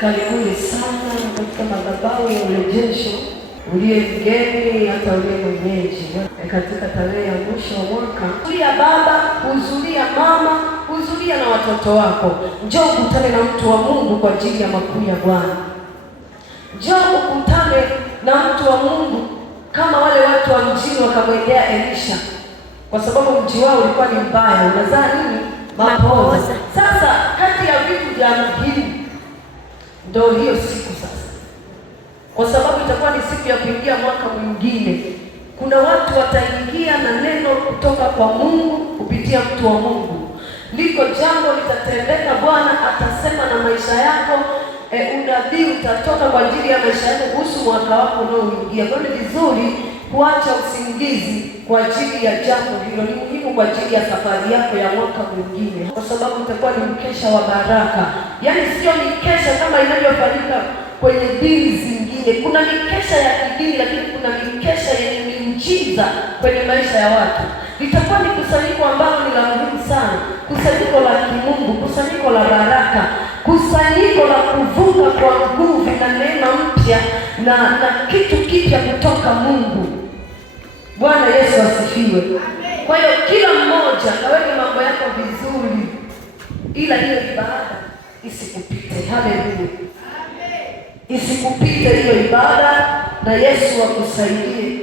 Karibuni sana katika madhabahu ya urejesho, uliye mgeni hata uliye mwenyeji, katika tarehe ya mwisho wa mwaka. Hudhuria baba, hudhuria mama, hudhuria na watoto wako. Njoo ukutane na mtu wa Mungu kwa ajili ya makuu ya Bwana. Njoo ukutane na mtu wa Mungu kama wale watu wa mjini wakamwendea Elisha, kwa sababu mji wao ulikuwa ni mbaya. Unazaa nini? Mapoza. Sasa kati ya vitu vya muhimu ndio hiyo siku sasa, kwa sababu itakuwa ni siku ya kuingia mwaka mwingine. Kuna watu wataingia na neno kutoka kwa Mungu kupitia mtu wa Mungu. Liko jambo litatendeka, Bwana atasema na maisha yako. Unabii utatoka kwa ajili ya maisha yako kuhusu mwaka wako unaoingia. Kwa hiyo ni vizuri kuacha usingizi kwa ajili ya jambo hilo. Ni muhimu kwa ajili ya safari yako ya mwaka mwingine, kwa sababu itakuwa ni mkesha wa baraka. Yaani sio mikesha kama inavyofanyika kwenye dini zingine. Kuna mikesha ya kidini, lakini kuna mikesha yenye miujiza kwenye maisha ya watu. Litakuwa ni kusanyiko ambalo ni la muhimu sana, kusanyiko la kimungu, kusanyiko la baraka, kusanyiko la kuvuka kwa nguvu na neema mpya na kitu kipya kutoka Mungu. Bwana Yesu asifiwe. Kwa hiyo kila mmoja kaweke mambo yako vizuri, ila hiyo ibada isikupite. Haleluya. Isikupite hiyo ibada, na Yesu akusaidie.